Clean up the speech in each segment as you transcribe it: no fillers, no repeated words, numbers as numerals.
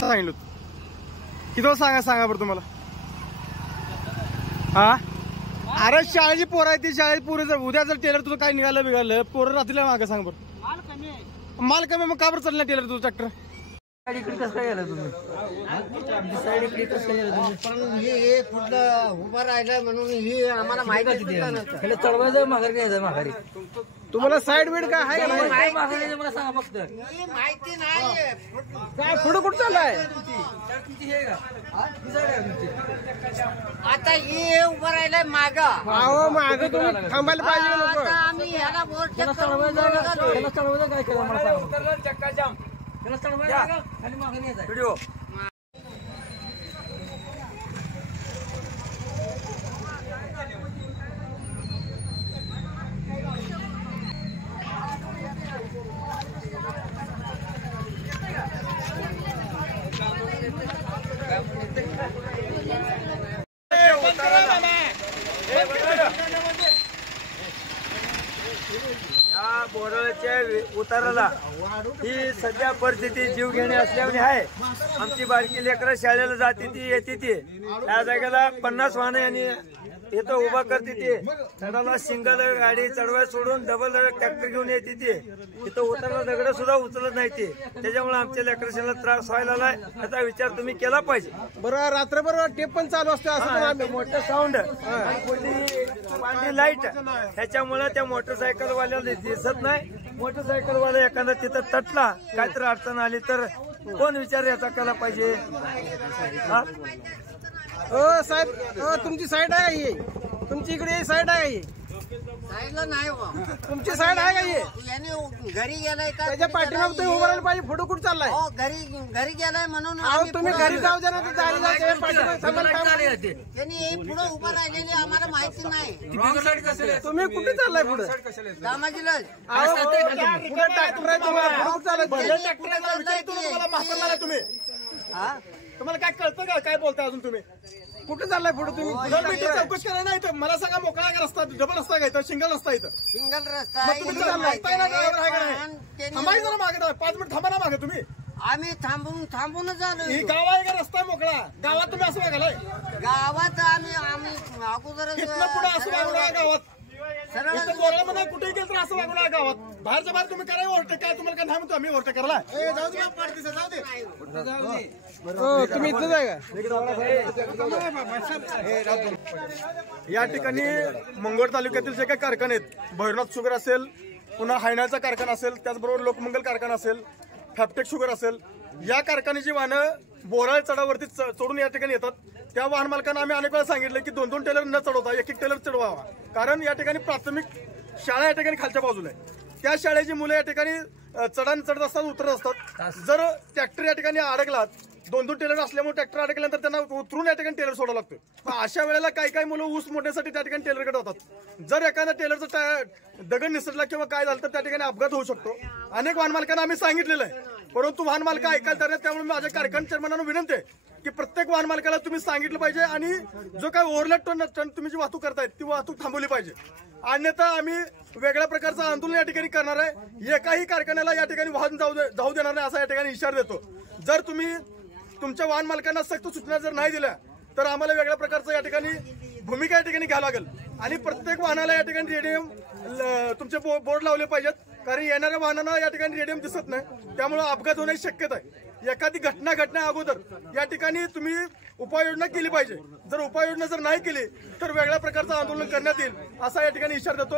सांगितलं किती सांगा बरं तुम्हाला हा अरे शाळेची पोरं आहे ती शाळेची पोरं जर उद्या जर टेलर तुझं काय निघालं बिघालं पोरं रात्रीला मागे सांग बरं माल कमी मग का बरं चाललं टेलर तुझं ट्रॅक्टर कसं काय गेलं तुम्ही हे कुठलं उभं राहिलं म्हणून हे आम्हाला माहिती चढवायचं माघारी न्यायचं माघारी तुम्हाला साईड बेड काय आहे मला सांगा फक्त माहिती नाही काय पुढे कुठं चाललाय आता हे उभं राहिलंय माग माग तुम्ही थांबायला पाहिजे आम्ही ह्याला बोर्ड चढवायचं काय केलं मला सांगा व्हिडिओ या बोराळ्याच्या उताराला ही सध्या परिस्थिती जीव घेणे असल्याने आहे. आमची बारकी लेकरं शाळेला जाते ती येते ती या जागेला 50 वाहनं यांनी इथं उभा करते ते चढाला सिंगल गाडी चढवाय सोडून डबल ट्रॅक्टर घेऊन येते ते इथं उतरला दगड सुद्धा उचलत नाही ते त्याच्यामुळे आमच्या लेकरांना त्रास व्हायला आलाय. याचा विचार तुम्ही केला पाहिजे. बरं रात्रभर टेप पण चालू असतो असं मोठं साऊंड पांढरी लाईट ह्याच्यामुळे त्या मोटरसायकल वाल्याला दिसत नाही. मोटरसायकल वाला एखादा तिथं तटला काहीतरी अडचण आली तर कोण विचार याचा केला पाहिजे. साहेब तुमची साईड आहे ही तुमची इकडे साईड आहे ही साईडला नाही तुमची साईड आहे का ही याने घरी गेलाय का त्याच्या पाठीमाग तुम्ही उभं राहिलं पाहिजे फोटो कुठं चाललाय घरी गेलाय म्हणून तुम्ही घरी जाऊ द्या ना त्यांनी पुढे उभं राहिलेले आम्हाला माहिती नाही. तुम्ही कुठे चाललाय पुढे दामाजीला तुम्ही तुम्हाला काय कळतं का काय बोलताय अजून तुम्ही कुठे चाललाय पुढे तुम्ही चौकशी करा नाही तर मला सांगा मोकळा रस्ता डबल रस्ता घ्यायचा सिंगल रस्ता इथं सिंगल रस्ता थांबायचं ना मागे 5 मिनिट थांबा ना मागे तुम्ही आम्ही थांबूनच आलो. ही गाव आहे का रस्ता मोकळा गावात तुम्ही असं बघालाय गावात आम्ही अगोदर पुढे असं बघा गावात सरळ कुठे गेलं तर असं बघा गावात बाहेरच्या बाहेर तुम्ही करा ओव्हरटेक काय तुम्हाला काय नाही म्हणतो आम्ही ओव्हरटेक करायला तुम्ही इथलं जाय का. या ठिकाणी मंगळ तालुक्यातील जे काही कारखाने आहेत भैरवनाथ शुगर असेल पुन्हा हायनाचा कारखाना असेल त्याचबरोबर लोकमंगल कारखाना असेल फॅप्टेक शुगर असेल या कारखान्याची वाहनं बोराळ चढावरती चढून या ठिकाणी येतात. त्या वाहन मालकांना आम्ही अनेक वेळा सांगितलं की 2-2 टेलर न चढवता एक टेलर चढवावा कारण या ठिकाणी प्राथमिक शाळा या ठिकाणी खालच्या बाजूला आहे. त्या शाळेची मुलं या ठिकाणी चढत असतात उतरत असतात. जर ट्रॅक्टर या ठिकाणी अडकला 2-2 टेलर असल्यामुळे ट्रॅक्टर अडकल्यानंतर त्यांना उतरून या ठिकाणी टेलर सोडावं लागतं. अशा वेळेला काही मुलं ऊस मोडण्यासाठी त्या ठिकाणी टेलरकडे होतात. जर एखादा टेलरचा दगड निसटला किंवा काय झालं तर त्या ठिकाणी अपघात होऊ शकतो. अनेक वाहन मालकांना आम्ही सांगितलेलं आहे परंतु वाहन मालक ऐकायला तर त्यामुळे माझ्या कारखाना चेअरमॅनांना विनंती आहे की प्रत्येक वाहन मालकाला तुम्ही सांगितलं पाहिजे आणि जो काय ओव्हरलॅप टन तुम्ही जी वाहतूक करताय ती वाहतूक थांबवली पाहिजे. अन्यथा आम्ही वेगळ्या प्रकारचं आंदोलन या ठिकाणी करणार आहे. एकाही कारखान्याला या ठिकाणी वाहन जाऊ देणार नाही असा या ठिकाणी इशारा देतो. जर तुम्ही तुमच्या वाहन मालकांना सक्त सूचना जर नाही दिल्या तर आम्हाला वेगळ्या प्रकारचं या ठिकाणी भूमिका या ठिकाणी घ्यावी लागेल आणि प्रत्येक वाहनाला या ठिकाणी रेडियम तुमचे बोर्ड लावले पाहिजेत कारण येणाऱ्या वाहनांना या ठिकाणी रेडियम दिसत नाही त्यामुळे अपघात होण्याची शक्यता आहे. एखादी घटना अगोदर या ठिकाणी तुम्ही उपाययोजना केली पाहिजे. जर उपाययोजना जर नाही केली तर वेगळ्या प्रकारचं आंदोलन करण्यात येईल असा या ठिकाणी इशारा देतो.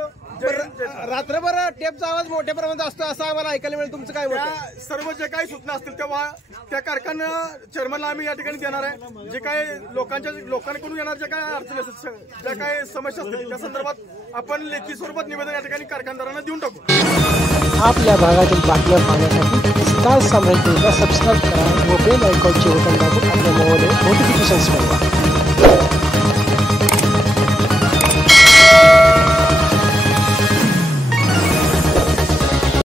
रात्रभर टेपचा आवाज मोठ्या प्रमाणात असतो असं आम्हाला ऐकायला मिळेल. तुमचं काय होतं सर्व जे काही सूचना असतील तेव्हा त्या कारखाना चेअरमनला आम्ही या ठिकाणी देणार आहे. जे काही लोकांकडून येणार ज्या काय अडचणी असतील ज्या काही समस्या असतील त्या संदर्भात आपण लेखी स्वरूपात निवेदन या ठिकाणी कारखानदारांना देऊन टाकू. आपल्या भागातील बातम्या पाहण्यासाठी स्टार साम्राज्याला सबस्क्राईब करा व बेल आयकॉनचे बटन दाबून आपल्या मोबाईलवर नोटिफिकेशन्स मिळवा.